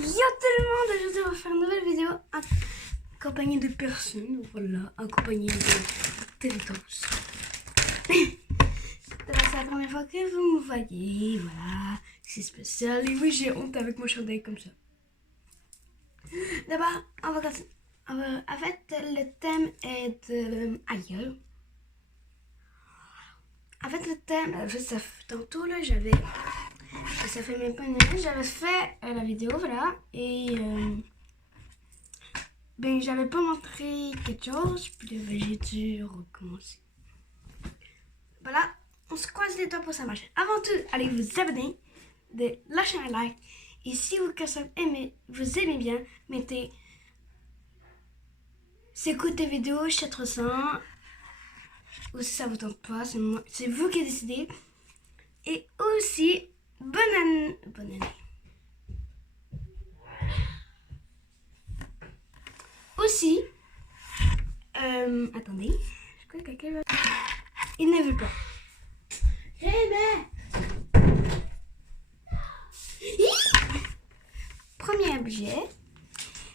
Yo tout le monde, aujourd'hui on va faire une nouvelle vidéo accompagnée de personnes, voilà, accompagnée de territoires. C'est la première fois que vous me voyez, voilà, c'est spécial. Et oui, j'ai honte avec mon chandail comme ça. D'abord, on va commencer. En fait, le thème est de aïeul. En fait, le thème, tantôt là, ça fait même pas une minute, j'avais fait la vidéo, voilà, et ben j'avais pas montré quelque chose, puis là, ben, j'ai dû recommencer. Voilà, on se croise les doigts pour ça marche. Avant tout, allez vous abonner, lâcher un like, et si vous aimez bien, mettez c'est cool tes vidéos, je te ressens, ou si ça vous tente pas, c'est vous qui décidez, et aussi, bonne année. Aussi, attendez, je crois que quelqu'un va... Il ne veut pas. Premier objet.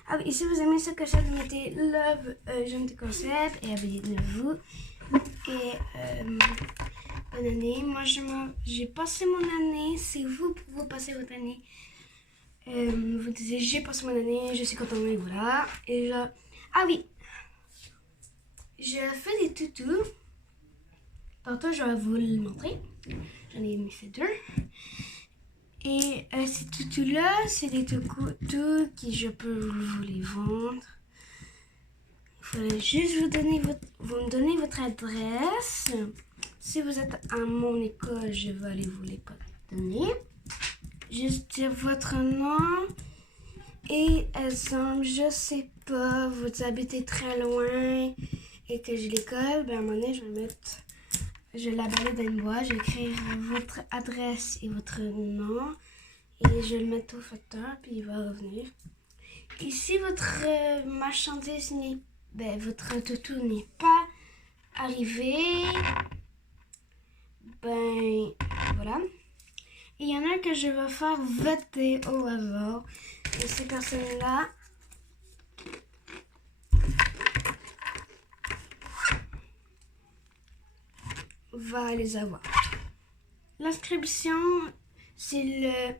Ah oui, si vous aimez ce concept, vous mettez love, j'aime tes concepts et abonnez-vous. Et bonne année. Moi, j'ai passé mon année. C'est vous pour vous passer votre année. Vous disiez j'ai passé mon année, je suis contente et voilà. Et là, ah oui, j'ai fait des toutous. Tantôt, je vais vous le montrer. J'en ai mis fait 2. Et ces toutous-là, c'est des toutous que je peux vous les vendre. Il faudrait juste vous me donner votre adresse. Si vous êtes à mon école, je vais aller vous les donner. Juste dire votre nom. Et exemple, je sais pas, vous habitez très loin et que j'ai l'école, ben à un moment donné, je vais la baller dans une boîte, je vais écrire votre adresse et votre nom et je vais le mettre au facteur puis il va revenir. Et si votre marchandise votre toutou n'est pas arrivé, ben voilà. Et il y en a que je vais faire voter au hasard. Et ces personnes-là va les avoir. L'inscription, c'est le...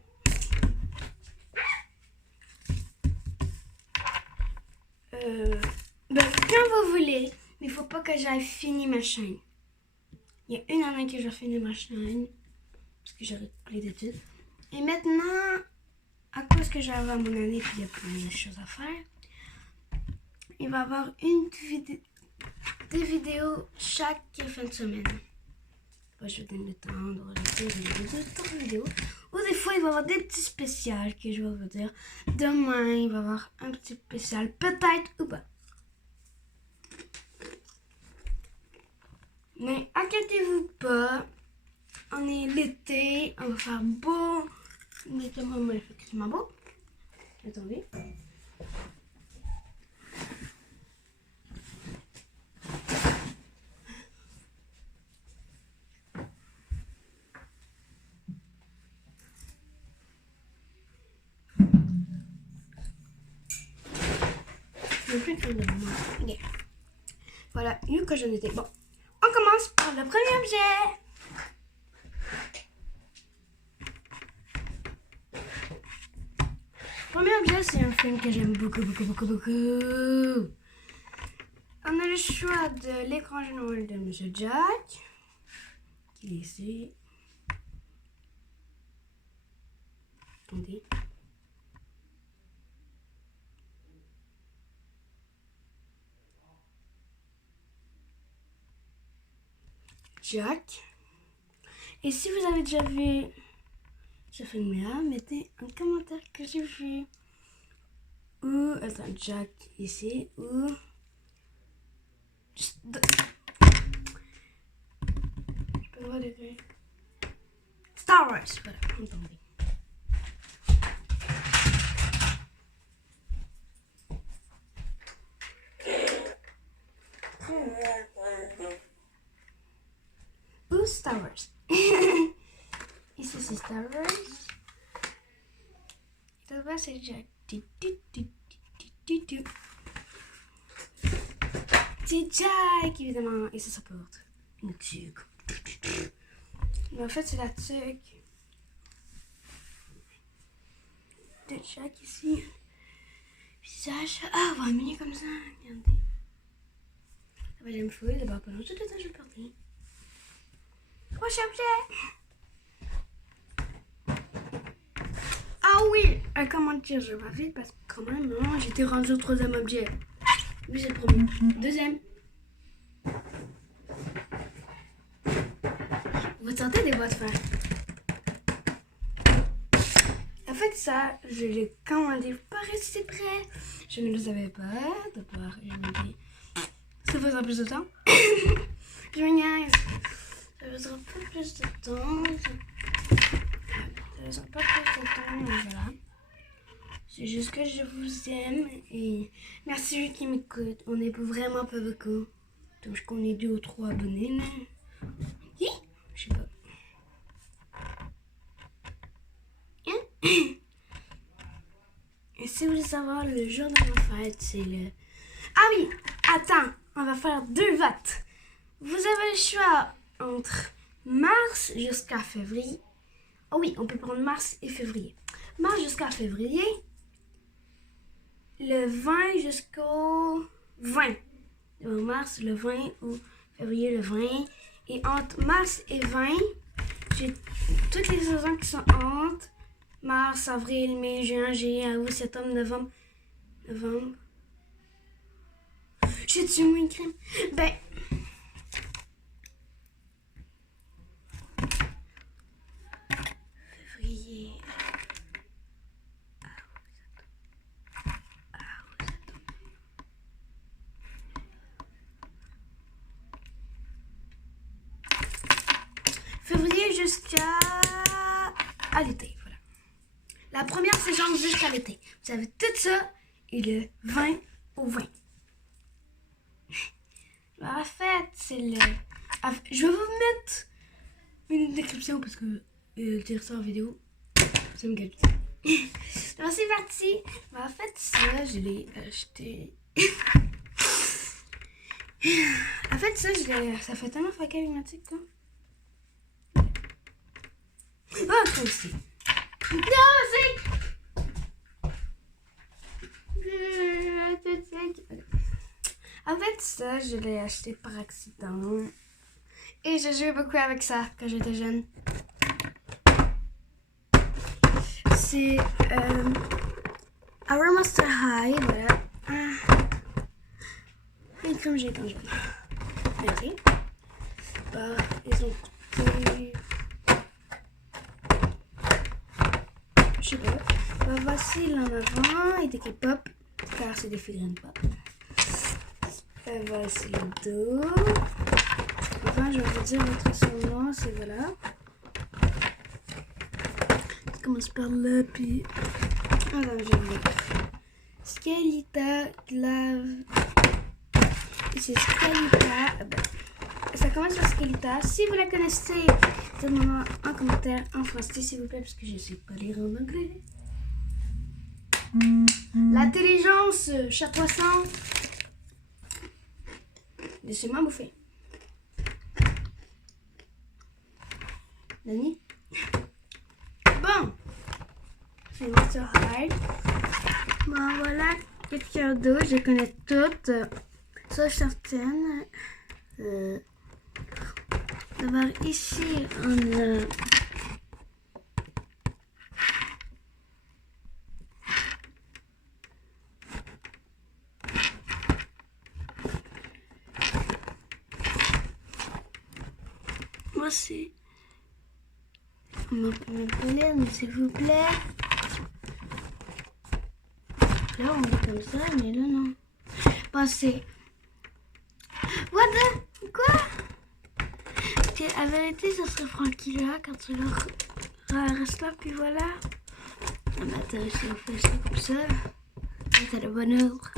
quand vous voulez, mais il faut pas que j'aille finir ma chaîne. Il y a une année que je vais finir ma chaîne, parce que j'aurai plus d'études. Et maintenant, à cause que j'avais mon année, puis il y a plein de choses à faire, il va y avoir des vidéos chaque fin de semaine. Moi, je vais donner le temps de regarder des vidéos. Ou des fois, il va y avoir des petits spéciaux que je vais vous dire. Demain, il va y avoir un petit spécial, peut-être ou pas. Mais inquiétez-vous pas, on est l'été, on va faire beau. L'été, moi, il fait extrêmement beau. Attendez. Okay. Voilà, mieux que j'en étais. Bon, on commence par le premier objet. Le premier objet, c'est un film que j'aime beaucoup. On a le choix de l'écran général de Monsieur Jack, qui est ici. Attendez. Jack. Et si vous avez déjà vu ce film-là, mettez un commentaire que j'ai vu. Ou, attends, Jack ici, ou... Je peux voir le Star Wars, voilà, attendez. Ou Star Wars. Ici c'est Star Wars. Star Wars c'est Jack. C'est Jack, évidemment. Et ça s'apporte une tuque. Mais en fait, c'est la tuque de Jack ici. Visage. Ah, on va amener comme ça. Regardez. Ça va, j'aime fouiller d'abord pendant tout le temps, je vais le porter. Prochain objet. Ah oui, comment dire, je vais vite parce que quand même, non, j'étais rendu au troisième objet. Oui, c'est le premier. Deuxième. Vous sentez des boîtes fin. En fait, ça, je l'ai commandé par ici près. Je ne le savais pas. D'abord, je me dis, ça faisra plus de temps. Je me niaise. Ça faisra pas plus de temps. Ça faisra pas plus de temps, mais voilà. C'est juste que je vous aime et merci qui m'écoute. On n'est vraiment pas beaucoup. Donc je connais 2 ou 3 abonnés, mais... Oui, je sais pas. Hein? Et si vous voulez savoir le jour de ma fête, c'est le... Ah oui, attends, on va faire 2 votes. Vous avez le choix entre mars jusqu'à février. Oh oui, on peut prendre mars et février. Mars jusqu'à février. Le 20 jusqu'au 20. Mars, le 20 ou février, le 20. Et entre mars et 20, j'ai toutes les saisons qui sont entre mars, avril, mai, juin, juillet, août, septembre, novembre. J'ai-tu mis une crème? Ben... Février... Février jusqu'à l'été, voilà. La première saison jusqu'à l'été. Vous avez tout ça et le 20 au 20. En fait, c'est le... Je vais vous mettre une description parce que dire ça en vidéo, ça me gâche. Donc c'est parti. En fait, ça, je l'ai acheté. En fait, ça, ça fait tellement facalimatique, quoi. Ah, toi aussi. Non, c'est... En fait, ça, je l'ai acheté par accident. Et j'ai joué beaucoup avec ça quand j'étais jeune. C'est Our Monster High, voilà. Les crèmes j'ai quand jeune. Merci. Ils ont coûté... Je sais pas. Voici l'en avant et des pop, car c'est des figurines pop. Voici le dos. Enfin, je vais vous dire votre surnom, c'est voilà. Ça commence par là, puis... Alors, je vais... Scalita, Glave... Et c'est Scalita... Ça commence par Scalita. Si vous la connaissez, dites-moi en commentaire en français, s'il vous plaît, parce que je ne sais pas lire en anglais. L'intelligence, chat poisson. Laissez-moi bouffer. Dani? Bon. C'est Monster High. Bon, voilà quelques d'autres. Je connais toutes. Sauf certaines. D'abord, ici, on a... Voici. On va prendre un pollen, s'il vous plaît. Là, on dit comme ça, mais là, non. Bon, c'est... What the... Quoi? La vérité, ça serait Frankie là, quand tu le reste là, puis voilà. Ah bah, t'as réussi à faire ça comme ça. T'as le bon ordre.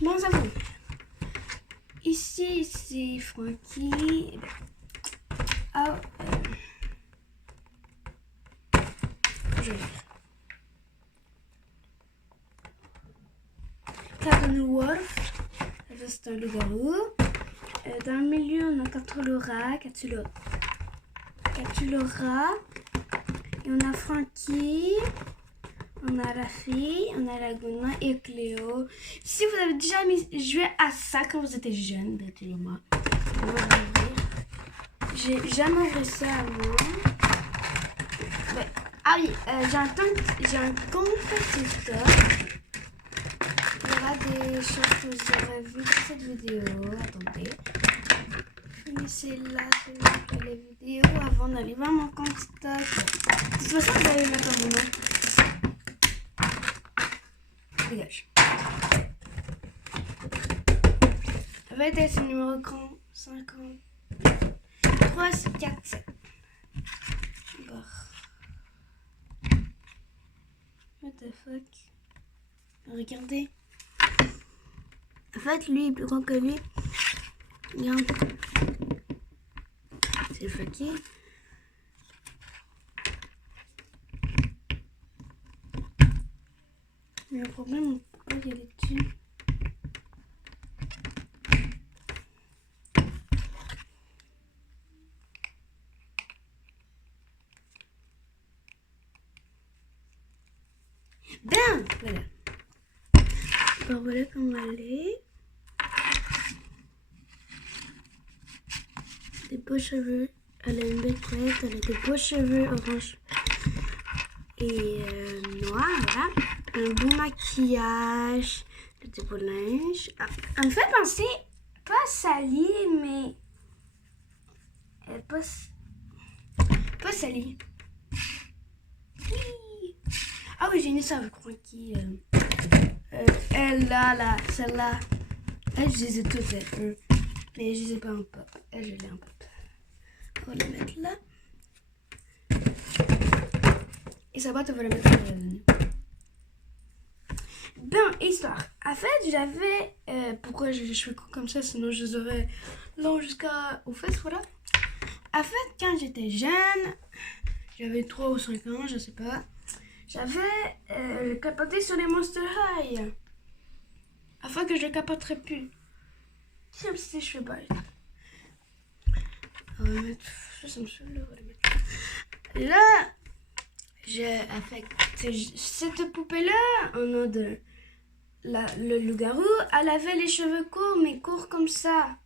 Bon, ça va. Ici, c'est Frankie. Oh, je vais. Captain Wolf. Ça, c'est un loup-garou. Dans le milieu, on a Catulora. Et on a Frankie. On a la fille, on a la Laguna et Cléo. Si vous avez déjà joué à ça quand vous étiez jeune, dites-le-moi. J'ai jamais ouvert ça avant. Ouais. Ah oui, j'ai un compte TikTok. Il y aura des choses que vous aurez vues dans cette vidéo. Attendez. Finissez là la vidéo avant d'aller voir mon compte TikTok. De toute façon, vous allez le mettre en moment. Dégage. 21, c'est le numéro 50. 3, 4, 7. Bon. What the fuck? Regardez. En fait, lui est plus grand que lui. Regarde. C'est fucké. Mais le problème, pourquoi il y a des dessus? Ben, voilà. Alors voilà comment elle est. Des beaux cheveux. Elle a une belle tête. Elle a des beaux cheveux orange et noirs. Voilà. Un bon maquillage. Des beaux linges. Ah, elle me fait penser, pas à Sally, mais pas Sally. Ah oui, j'ai mis ça avec Frankie. Elle là, celle-là. Elle, je les ai toutes, eux. Mais je les ai pas en pop. Elle, je l'ai en pop. On va la mettre là. Et sa boîte, on va la mettre là. Ben, histoire. En fait, j'avais... pourquoi j'ai les cheveux courts comme ça, sinon je les aurais longs jusqu'aux fesses, voilà. En fait, quand j'étais jeune, j'avais 3 ou 5 ans, je sais pas. J'avais capoté sur les Monster High. Afin que je ne capoterais plus. C'est un petit cheveux bêtes. On va mettre... Ça me saoule, là, on va le mettre là. Cette poupée-là, on a le loup-garou, elle avait les cheveux courts, mais courts comme ça.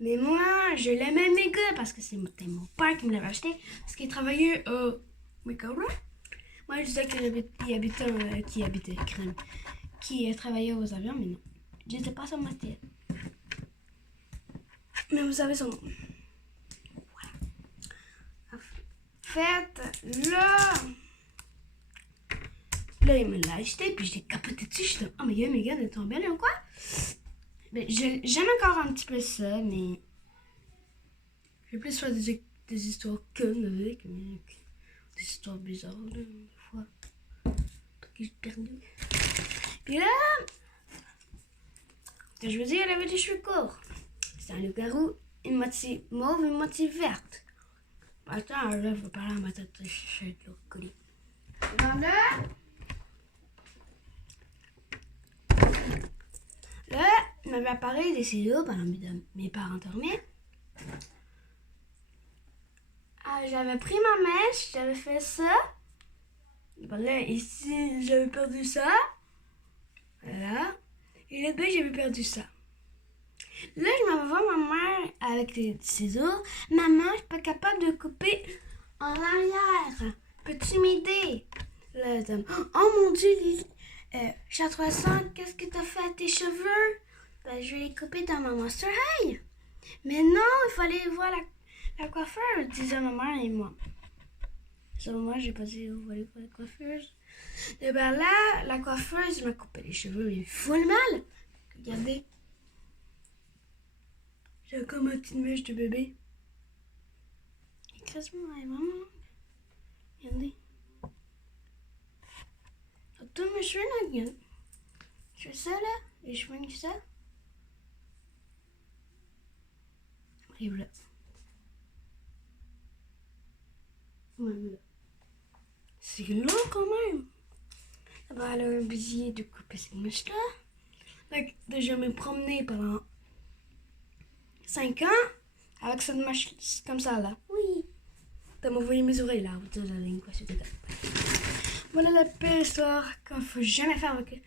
Mais moi, je l'aimais méga parce que c'était mon père qui me l'avait acheté. Parce qu'il travaillait au Mikara. Moi, je disais qui travaillait aux avions, mais non. Je ne sais pas son métier. Mais vous savez son nom. Voilà. En fait, là, il me l'a acheté, puis j'ai capoté dessus. Je suis oh my god, elle est tombée là ou quoi? Mais j'aime encore un petit peu ça, mais j'ai plus faire des histoires connes avec, mais des histoires bizarres, là, des fois. Parce que j'ai perdu. Puis là, je veux dire, elle avait des cheveux courts. C'est un loup-garou, une moitié mauve, une moitié verte. Attends, là, je vais parler à ma tête, je suis de l'autre côté. Là, il m'avait apparu des ciseaux pendant mes parents dormaient. Ah, j'avais pris ma mèche, j'avais fait ça. Là, ici, j'avais perdu ça. Voilà. Et là-bas, j'avais perdu ça. Là, je m'en vais voir ma mère avec des ciseaux. Maman, je suis pas capable de couper en arrière. Peux-tu m'aider? Là, elle dit, oh mon Dieu, Chat300, qu'est-ce que t'as fait à tes cheveux? Ben, je vais les couper dans ma Monster High. Mais non, il fallait voir la coiffeur, disait ma mère et moi. Selon moi, j'ai pas dit où aller voir la coiffeuse. Et ben là, la coiffeuse m'a coupé les cheveux, mais full mal. Regardez. J'ai comme une petite mèche de bébé. Écrase-moi, elle est vraiment longue. Regardez. Tous mes cheveux là, regarde. Je fais ça là, et je fais ça. Et voilà. Ouais, voilà. C'est long quand même. D'abord, elle a oublié de couper cette mèche-là. Donc, je me promener pendant 5 ans avec cette mèche comme ça, là. Oui. T'as m'envoyé mes oreilles, là. Vous la ligne, quoi, c'était voilà la pire histoire qu'on ne faut jamais faire avec eux.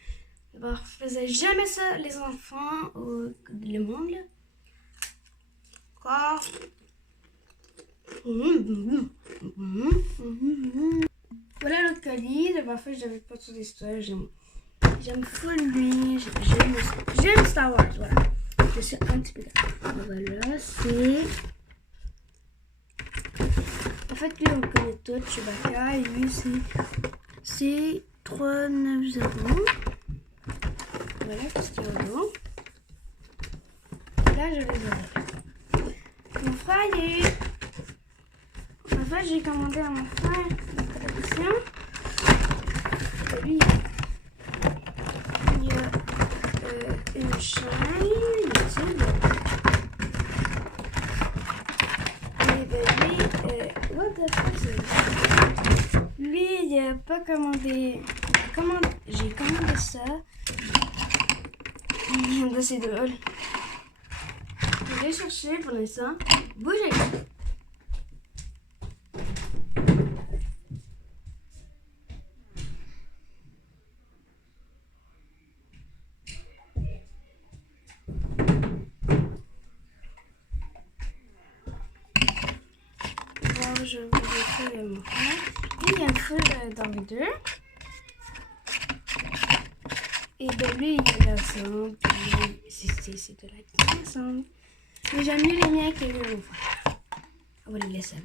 D'abord, on faisait jamais ça, les enfants, ou le monde, là. Quoi? Voilà l'autre colis. D'abord, j'avais pas toute l'histoire. J'aime full lui. J'aime Star Wars, voilà. Je suis un petit peu d'accord. Voilà, c'est... En fait, lui, on le connaît tous, Chewbacca. Et lui, c'est 390. Voilà, qu'est-ce qu'il y a dedans. Là, je les ai. Mon frère, en fait, j'ai commandé à mon frère une collection. Et lui, il y a une chaîne YouTube. Et ben lui, what the fuck, c'est... Lui, il a pas commandé... J'ai commandé ça. C'est drôle. Je vais chercher pour l'instant. Bougez. Alors, je vais vous montrer mon frère. Il y a un feu dans les deux. Et ben lui, il a l'ensemble. C'est de la petite ensemble. Mais j'aime mieux les miens que les mon frère. On va les laisser.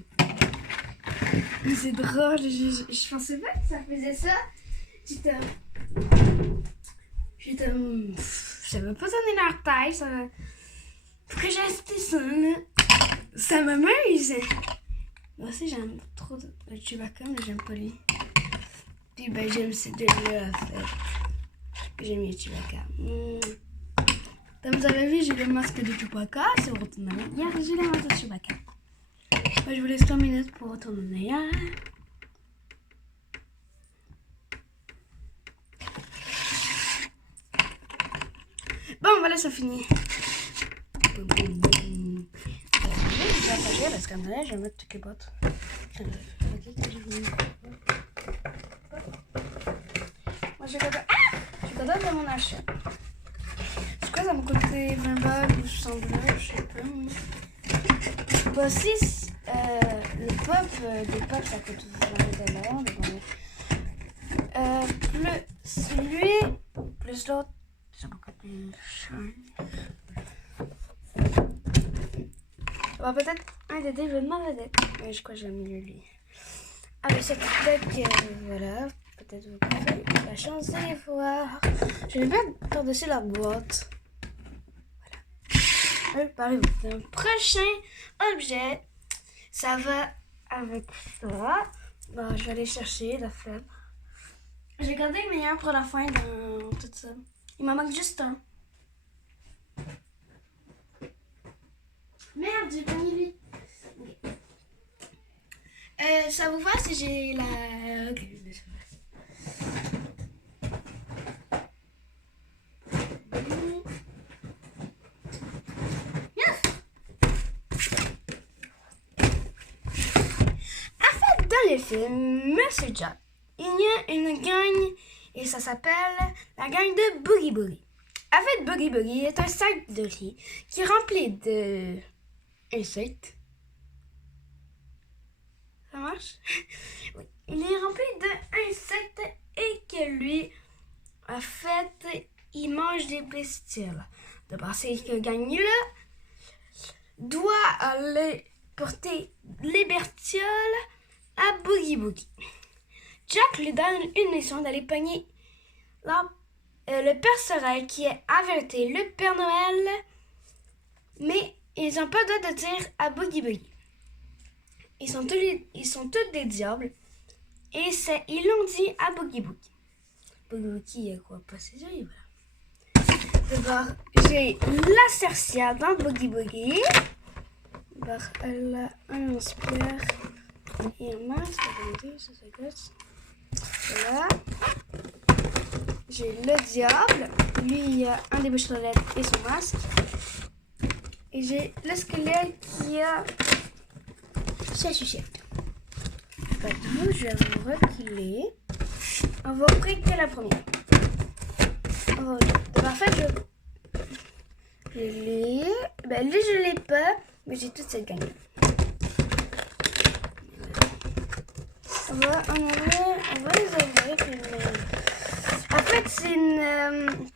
Mais c'est drôle, je pensais pas que ça faisait ça. Ça m'a pas donné leur taille. Pourquoi j'ai acheté ça, là? Ça m'amuse. Moi aussi, j'aime trop le Chewbacca, mais j'aime pas lui. Puis ben, j'aime ces deux-là, en fait. J'aime les Chewbacca. Comme vous avez vu, j'ai le masque de Chewbacca. C'est pour retourner en arrière. J'ai le masque de Chewbacca. Moi, je vous laisse 3 minutes pour retourner en arrière. Bon, voilà, ça finit. Je vais attacher parce qu'en arrière, je vais mettre toutes les bottes. Moi, je suis contente de mon achat. Je crois que ça m'a coûté 20 balles ou 100 balles, je sais pas. Bah, si le pop, des pop, ça coûte 20 $. Plus lui, plus l'autre, ça m'a coûté cher. Bon, peut-être un des deux, je vais demander. Mais je crois que j'aime mieux lui. Ah, mais c'est peut-être voilà. Peut-être vous pouvez la chance de les voir. Je vais mettre par-dessus la boîte. Voilà. Parlez-vous d'un prochain objet. Ça va avec ça. Bon, je vais aller chercher la flemme. J'ai gardé le meilleur pour la fin dans tout ça. Il m'en manque juste un. Merde, j'ai pas mis lui. Okay. Ça vous va si j'ai la... Ok, yes. En fait, dans le film Monsieur Jack, il y a une gang et ça s'appelle la gang de Boogie Boogie. En fait, Boogie Boogie est un sac de riz qui est rempli de insectes. Ça marche? Oui. Il est rempli d'insectes et que lui, en fait, il mange des bestioles. D'abord, c'est que gang-là doit aller porter les bestioles à Boogie Boogie. Jack lui donne une mission d'aller pogner le Père Sorel qui est averti le Père Noël, mais ils n'ont pas le droit de dire à Boogie Boogie. Ils sont tous des diables et ils l'ont dit à Boogie Boogie. Boogie Boogie, il y a quoi? Pas ses yeux, voilà. D'abord, j'ai la sorcière dans Boogie Boogie. D'abord, elle a un lance-pierre et un masque. Attendez, ça gosse. Voilà. j'ai le diable. Lui, il a un débouche-toilette et son masque. Et j'ai le squelette qui a sa sucette. Nous, je vais vous reculer. On va ouvrir que la première. En fait, je l'ai. Ben, lui, je l'ai pas, mais j'ai toute cette gamme. On va les ouvrir. En fait, c'est une.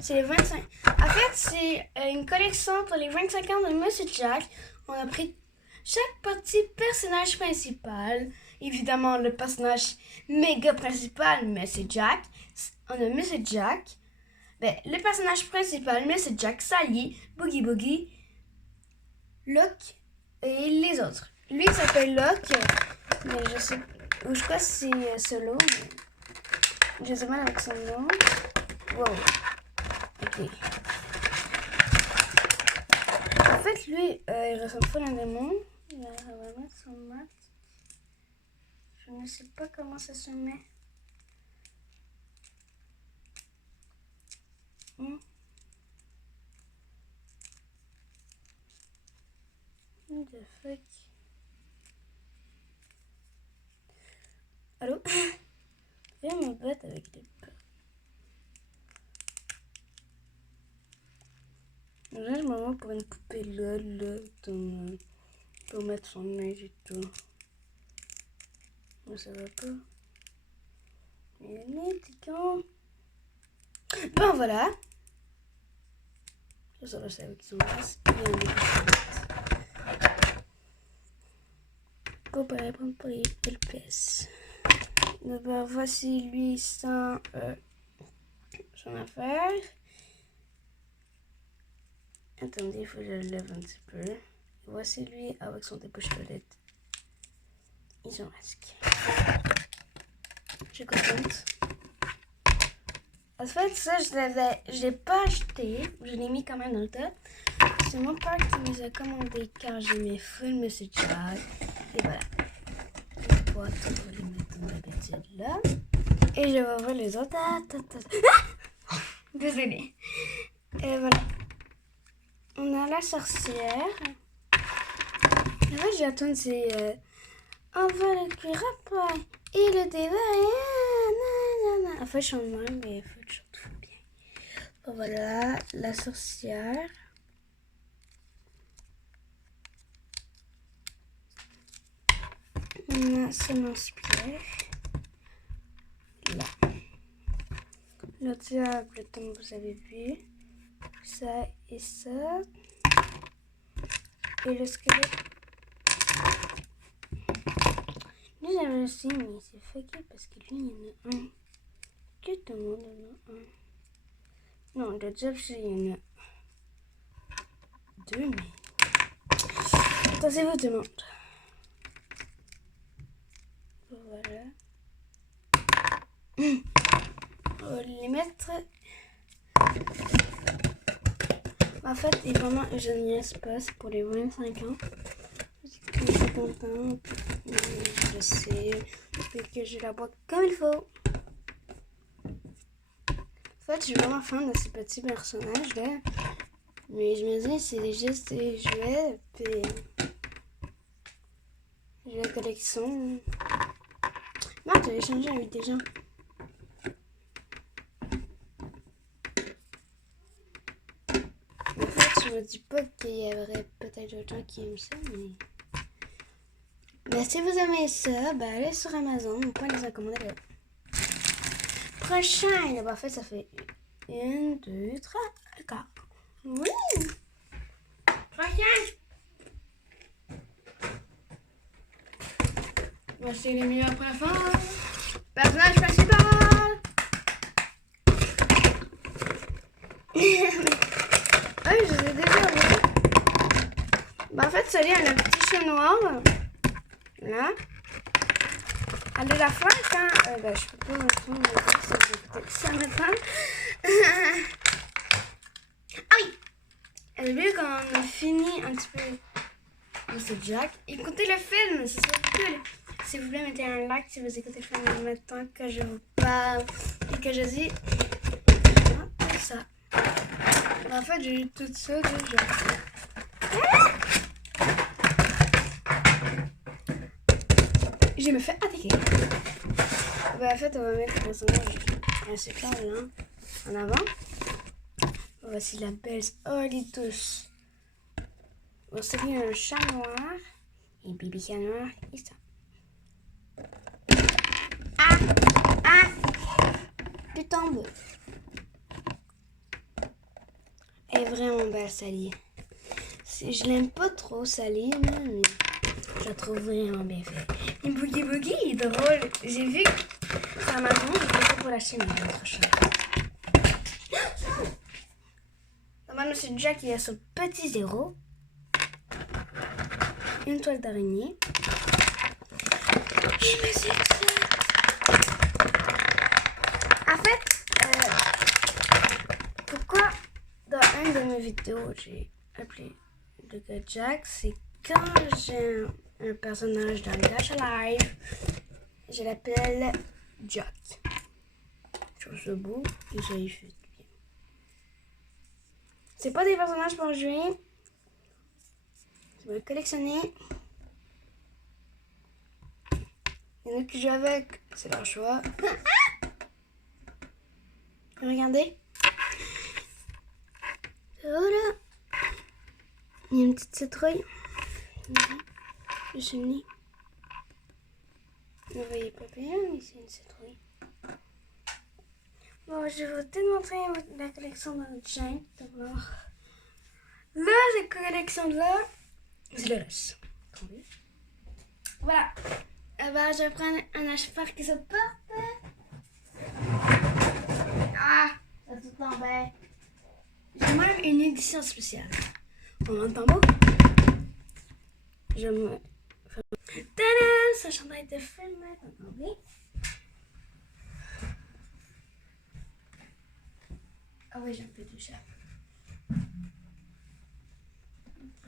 C'est les 25. En fait, c'est une collection pour les 25 ans de Monsieur Jack. On a pris chaque petit personnage principal. Évidemment, le personnage méga principal, Monsieur Jack. On a Monsieur Jack. Ben, le personnage principal, Monsieur Jack, Sally, Boogie Boogie, Locke et les autres. Lui, il s'appelle Locke, mais je sais, ou je crois que c'est Solo, mais je sais mal avec son nom. Wow. Ok. En fait, lui, il ressemble pas à un démon. Il va mettre son masque. Je ne sais pas comment ça se met. What the fuck? Allô? Viens me battre avec les peurs. Là, je me rends pour une poupée LOL pour mettre son neige et tout. Mais ça va pas. Il est médicament. Ben voilà. Ça va, c'est avec son masque. Il y a un pour répondre pour les LPS. D'abord, voici lui sans son affaire. Attendez, il faut que je le lève un petit peu. Voici lui avec son débouche-toilette et son masque. Je suis contente. En fait, ça, je l'ai pas acheté. Je l'ai mis quand même dans le tas. C'est mon père qui nous a commandé car j'aimais full Monsieur Jack. Et voilà. Les boîtes, on va les mettre dans l'habitude là. Et je vais ouvrir les autres. Ah! Désolée. Et voilà. On a la sorcière. En fait, j'attends, c'est on va le cuire après et le dévaler. En fait, je chante mal, mais en fait, je chante trop bien. Bon, voilà, la sorcière. On a son lance-pierre. Là. Le diable, comme vous avez vu. Ça et ça. Et le squelette. Lui, j'avais aussi, mais c'est fucké parce que lui, il y en a un. Que tout le monde en a un. Non, le diable, il y en a deux, mais. Attention-vous tout le monde. Voilà. On va les mettre. En fait, évidemment, je n'y espace pour les 25 ans. Je suis contente. Je sais. Et que je la bois comme il faut. En fait, je suis vraiment fan de ces petits personnages-là. Mais je me dis, c'est juste des jouets. Puis. J'ai la collection. Non, tu as échangé avec des gens. En fait, je me dis pas qu'il y aurait peut-être d'autres gens qui aiment ça, mais. Ben, si vous aimez ça, ben allez sur Amazon, on peut les accommoder là. Prochain, ben, en fait, ça fait 1, 2, 3, 4. Oui! Prochain! Voici les meilleurs pour la fin. Personnage principal! Oui, je les ai déjà vus. Ben, en fait, celui-là, a un petit chat noir. Là. Elle est la fin quand. Ben, je peux pas retourner ça maintenant. Ah oui! Elle vu qu'on a fini un petit peu Monsieur Jack. Écoutez le film, c'est super cool. S'il vous plaît, mettez un like si vous écoutez le film en même temps que je vous parle et que je dis tout ça. En fait, j'ai eu tout ça déjà. Je me fais attaquer. Ben, en fait, on va mettre le personnage principal là, en avant. Voici la belle Olitus. Voici un chat noir et Bibi chat noir et ça. Ah! Tu tombes. Elle est vraiment belle, Sally. Je l'aime pas trop, Sally, mais je la trouve vraiment bien faite. Et Boogie Boogie est drôle. J'ai vu sur Amazon, je ne sais pas pour la chaîne, il est trop cher. Normalement, c'est Jack qui a son petit zéro. Une toile d'araignée. Et ma sucette. En fait, pourquoi dans une de mes vidéos j'ai appelé le gars Jack, c'est quand j'ai un personnage dans Gacha Live, je l'appelle Jack. Je trouve ça beau et ça y fait bien. C'est pas des personnages pour jouer. Je vais collectionner. Il y en a qui jouent avec, c'est leur choix. Regardez. Voilà. Il y a une petite citrouille. Je suis née. Vous ne voyez pas bien, mais c'est une citrouille. Bon, je vais vous démontrer la collection de notre chaîne d'abord. Là, cette collection-là, c'est le reste. Voilà. Alors, je vais prendre un hachoir qui se porte. Ah, ça tout tombait. J'ai même une édition spéciale. On m'entend pas? Je me... Tadam! Ce chandail de film, attendez. Ah oui, j'ai un peu de chat.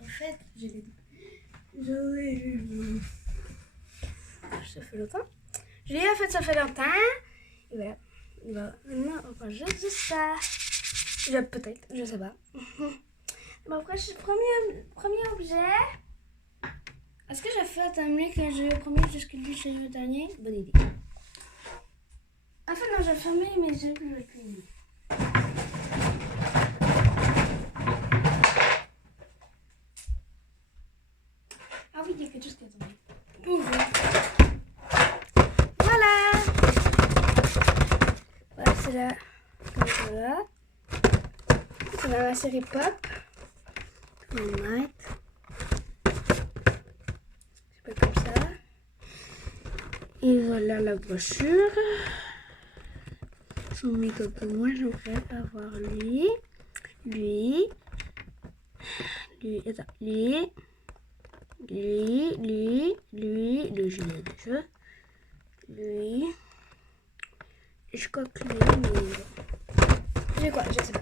En fait, je l'ai dit. Ça fait longtemps. Je l'ai fait, ça fait longtemps. Et voilà. Maintenant, on va juste dire ça. Peut-être, je sais pas. Bon, après, premier objet. Est-ce que j'ai fait un mieux que j'ai eu le premier jusqu'à le dernier? Bonne idée. En fait, non, j'ai fermé mes yeux puis je vais plus. Ah oui, il y a quelque chose qui est tombé. Bonjour. Voilà. Voilà, c'est là. Comme ça. C'est dans la série Pop. Je vais le mettre. C'est pas comme ça. Et voilà la brochure. Son make-up pour moi, j'aimerais avoir lui, je l'ai déjà, lui, je crois que lui, mais j'ai quoi, je sais pas.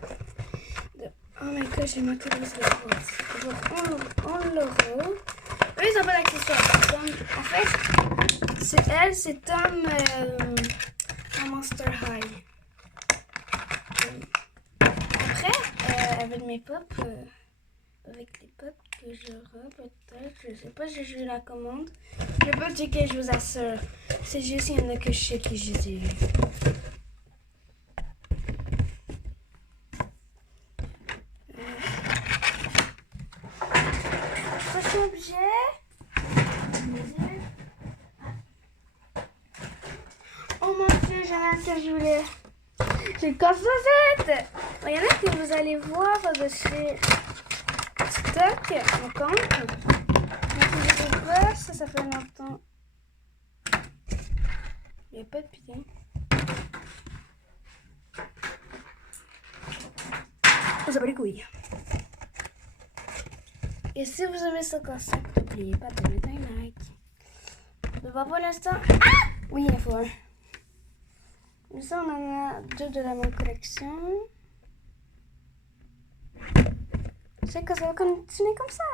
Oh my god, j'ai manqué de la boîte. On l'aura. Eux, ils ont pas d'accessoires. En fait, c'est un Monster High. Après, avec mes pop, avec les pop que j'aurai peut-être, je sais pas, j'ai joué la commande. Je vais pas checker, je vous assure. C'est juste, il y en a que je sais que je les ai vus. Prochain objet. Oh mon dieu, j'en ai un que je voulais. J'ai le casse-noisette. Il y en a que vous allez voir dessus TikTok, mon compte. Mais si je ne pas, ça fait longtemps. Il n'y a pas de pied. On s'en bat les couilles. Et si vous aimez ce concept, n'oubliez pas de mettre un like. De voir pour l'instant. Ah! Oui, il faut un. Mais ça, on en a deux de la même collection. Je sais que ça va continuer comme ça.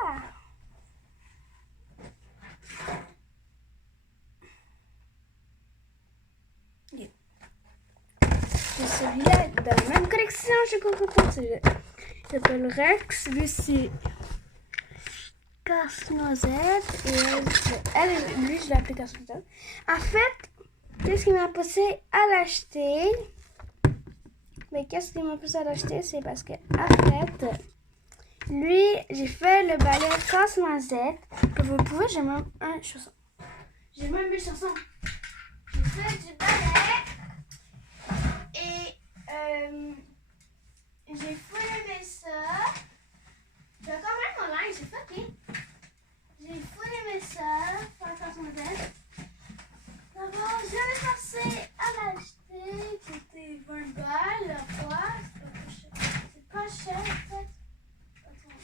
celui-là dans la même collection. Je suis contente. Il s'appelle Rex. Lui, c'est Casse-Noisette. Et lui, je l'ai appelé Casse-Noisette. En fait, qu'est-ce qui m'a poussé à l'acheter? Mais qu'est-ce qui m'a poussé à l'acheter? C'est parce que, en fait, lui, j'ai fait le ballet Casse-Noisette. Que vous pouvez, j'ai même un chausson. J'ai même mes chaussons. J'ai fait du ballet. Et j'ai full aimé ça. J'ai quand même mon linge, j'ai fucké. J'ai full aimé ça, faire Casse-Noisette. D'abord, j'avais pensé à l'acheter. C'était 20 balles la fois. C'est pas cher en fait. Attends.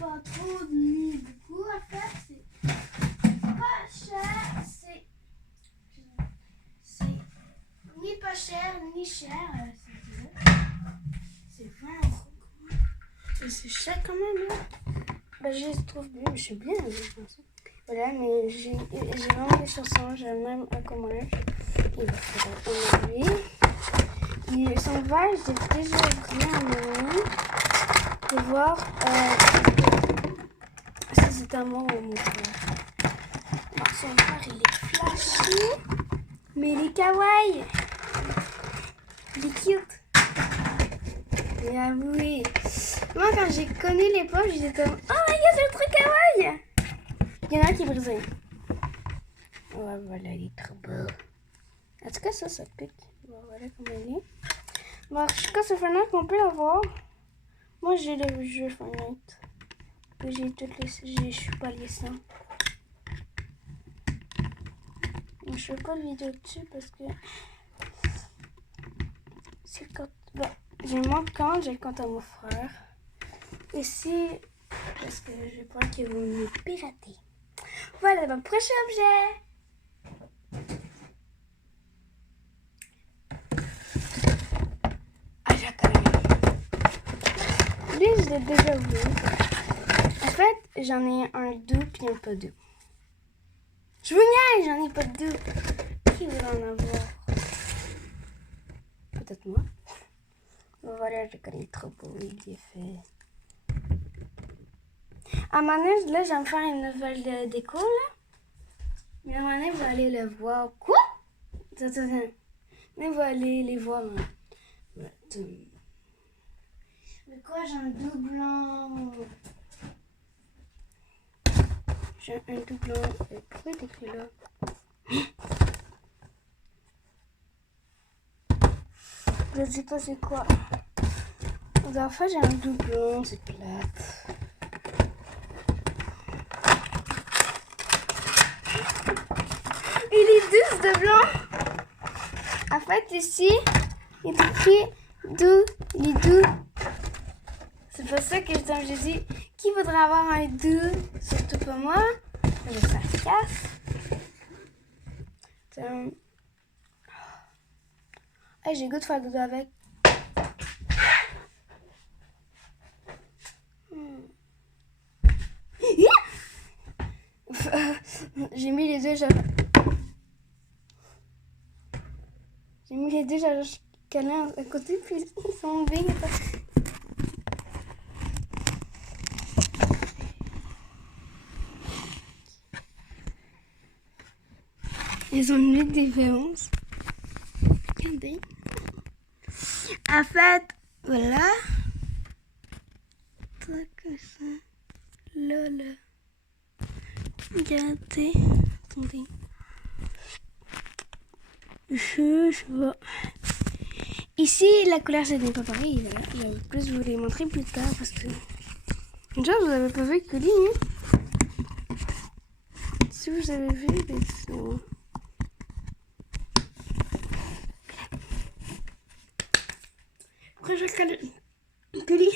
Pas trop ni beaucoup en fait. C'est pas cher. C'est ni pas cher ni cher. C'est 20 €. Et c'est cher quand même. Hein? Ben, je les trouve bien, mais je suis bien. Voilà, mais j'ai vraiment des chaussons, j'ai même un commage. Il va falloir enlever. Ils sont verts, j'ai déjà vraiment pour voir si c'est un mot ou mon frère. Alors, son frère, il est flashy, mais il est kawaii. Il est cute. Et avouez, moi quand j'ai connu les poches, j'étais comme oh my god, c'est trop kawaii. Il y en a qui brisaient. Ouais, voilà, il est trop beau. En tout cas, ça pique. Bon, voilà comment il est. Bon, je sais pas ce Fortnite qu'on peut l'avoir. Moi, j'ai le jeu Fortnite. J'ai toutes les... Je suis pas les 100. Je fais pas de vidéo dessus parce que... C'est le compte... Bon, j'ai mon compte, j'ai le compte à mon frère. Ici, parce que j'ai peur qu'ils vont me pirater. Voilà mon prochain objet. Ah, j'ai quand même. Lui, je l'ai déjà vu. En fait, j'en ai un doux puis un pas doux. Je vous niaise, j'en ai pas de doux. Qui voudrait en avoir? Peut-être moi. Voilà, je connais trop beau, il est fait. À un moment donné, là, je vais me faire une nouvelle déco, là. Mais à un moment donné, vous allez le voir. Quoi? Attends. Mais vous allez les voir. Mais quoi, j'ai un doublon. J'ai un doublon. Pourquoi il est écrit là? Je sais pas c'est quoi. En fait, j'ai un doublon, c'est plate. Il est 12 de blanc. En fait, ici, il est écrit doux, il est doux. C'est pour ça que j'ai dit, qui voudrait avoir un doux? Surtout pas moi. Mais ça se casse. Hey, j'ai le goût de faire dodo avec. J'ai mis les deux, j'ai mis les deux câlins à côté, puis ils sont bien. Ils ont une différence. Regardez. En fait, voilà. Comme ça. Là. Regardez. Attendez. Je vois. Ici, la couleur, ce n'est pas pareil. Voilà. Je vais plus vous les montrer plus tard parce que... Déjà, vous n'avez pas vu que lui, hein? Si vous avez vu, ben c'est... Pourquoi je regarde que lui?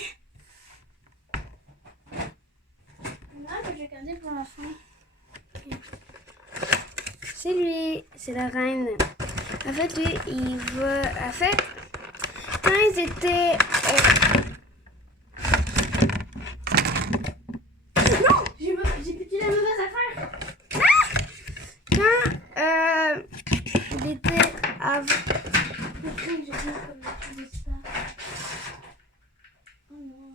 Non, je vais garder pour la fin. C'est lui, c'est la reine. En fait, lui, il va... En fait, quand ils étaient... Non! J'ai piqué la mauvaise affaire. Ah! Quand il était je dis comme tu dis ça. Oh non.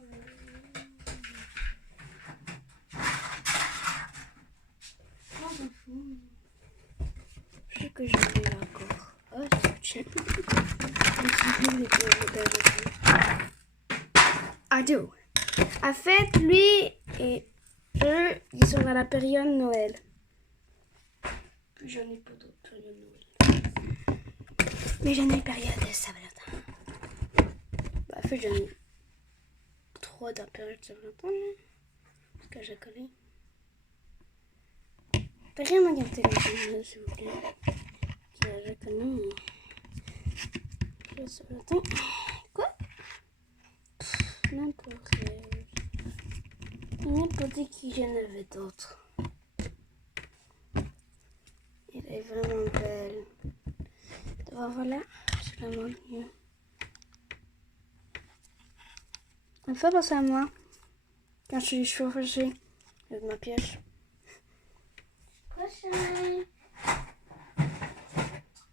Oh, je fous. Je sais que je vais encore. Oh, c'est chiant. Adieu. En fait, lui et eux, ils sont dans la période Noël. Puis j'en ai pas d'autres périodes Noël. Mais j'en ai une période de Saint-Valentin. Bah, en fait, j'en ai 3 dans la période de Saint-Valentin. Parce que je connais. T'as rien à regarder les s'il vous plaît. Que je connais. Le Saint-Valentin. Quoi? N'importe quoi. Il n'a pas dit qu'il y en avait d'autres. Elle est vraiment belle. Voilà, je la montre mieux. Elle me fait penser à moi. Quand je suis chauffée avec ma pièce. Prochain.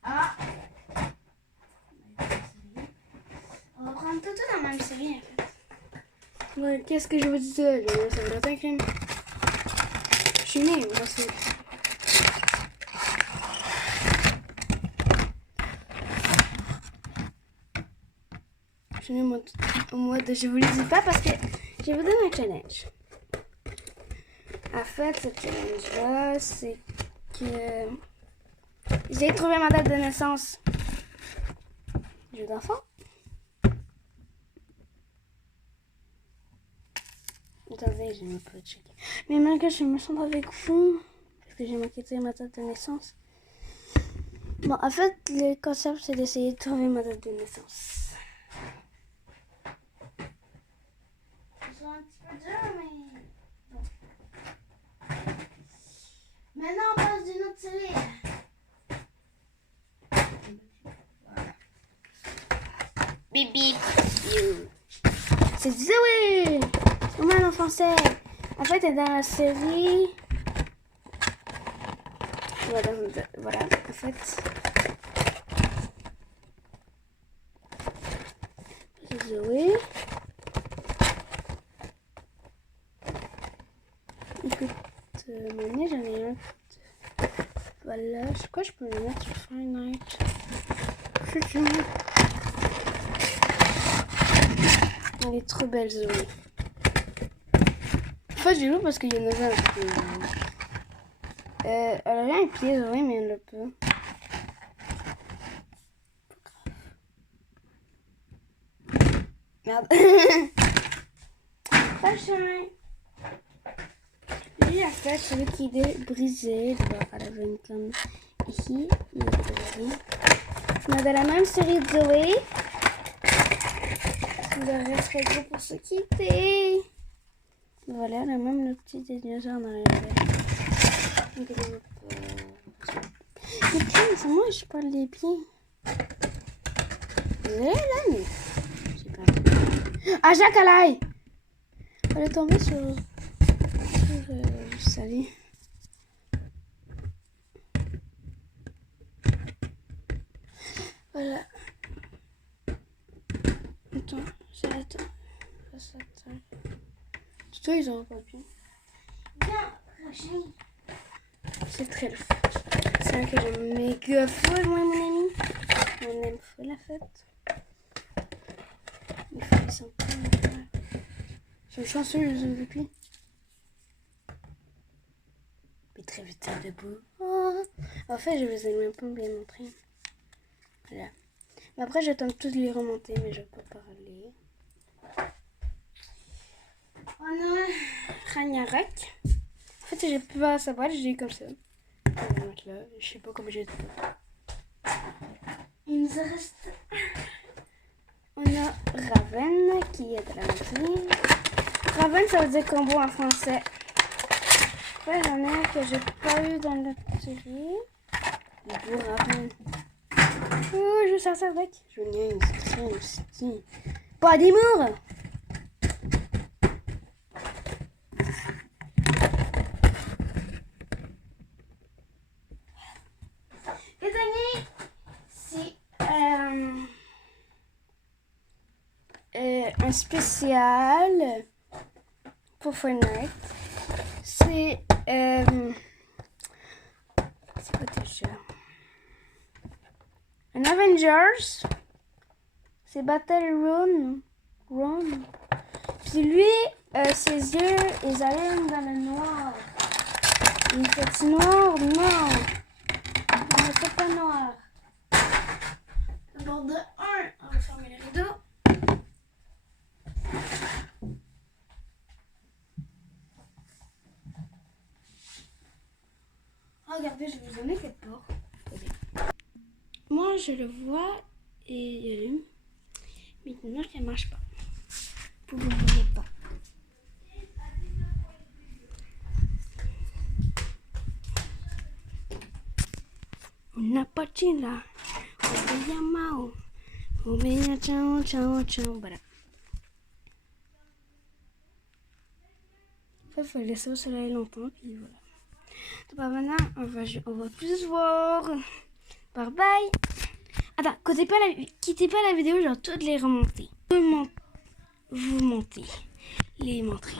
Ah. On va prendre tout dans la même série en fait. Ouais, qu'est-ce que je vous disais? Ça va être un crime. Je suis née, on va se... Je suis née au mois de... Je vous le dis pas parce que je vous donne un challenge. En fait, ce challenge-là, c'est que... J'ai trouvé ma date de naissance. Jeu d'enfant. Attendez, je n'ai pas checké. Mais malgré je me sens avec vous. Parce que j'ai manqué ma date de naissance. Bon, en fait, le concept, c'est d'essayer de trouver ma date de naissance. C'est un petit peu dur, mais... Bon. Maintenant, on passe d'une autre série. Voilà. Bibi. C'est Zoé. Comment en français? En fait, elle est dans la série... Voilà, en fait... C'est Zoé. Écoute, maintenant j'en ai un. Voilà, je crois que je peux le mettre sur Fortnite. Elle est trop belle, Zoé. En fait, j'ai lu parce qu'il y en avait un peu. Elle a un pied, Zoé, mais elle le peut. Merde. Prochain. Lui, en fait, celui qui est brisé. Elle avait une comme ici. Il est brisé. On a de la même série de Zoé. Le reste est gros pour se quitter. Voilà, elle a même le petit dinosaure dans la tête. Les pieds, c'est moi, je parle des pieds. Désolée, là, mais... J'ai pas... Ah, Jacques Alaï! Elle est tombée sur salut. Voilà. Attends, c'est attends. Toi, ils ont pas bien. Bien, c'est très le fun. C'est un que j'aime méga full, moi, mon ami. On aime full la fête. Il faut les sentir. Je suis chanceuse depuis. Mais très vite debout. Oh. En fait, je vous ai même pas bien montré. Voilà. Mais après, j'attends tous les remonter, mais je peux parler. On a Ragnarok. En fait, j'ai pas à savoir, j'ai eu comme ça. On va mettre là. Je sais pas comment j'ai fait. Il nous reste. On a Raven qui est de la machine. Raven, ça veut dire combo en français. Après, j'en ai un que j'ai pas eu dans la série. Le beau Raven. Oh, je vais faire ça avec. Je veux bien une style. Pas d'humour. Le dernier, c'est un spécial pour Fortnite. C'est quoi déjà? Un Avengers. C'est Battle Run. Puis lui, ses yeux, ils allument dans le noir. Il fait noir? Non. Il ne fait pas noir. D'abord de 1, on va fermer les rideaux. Regardez, je vais vous donner cette porte. Moi, je le vois et il allume. Maintenant, ça ne marche pas. Vous ne le voyez pas. Una pachina. Yamao. Voilà. Il faut laisser au soleil longtemps, puis voilà. Donc maintenant, on va plus se voir. Bye bye. Attends, quittez pas la vidéo, genre toutes les remontées. Vous montez, les montrer.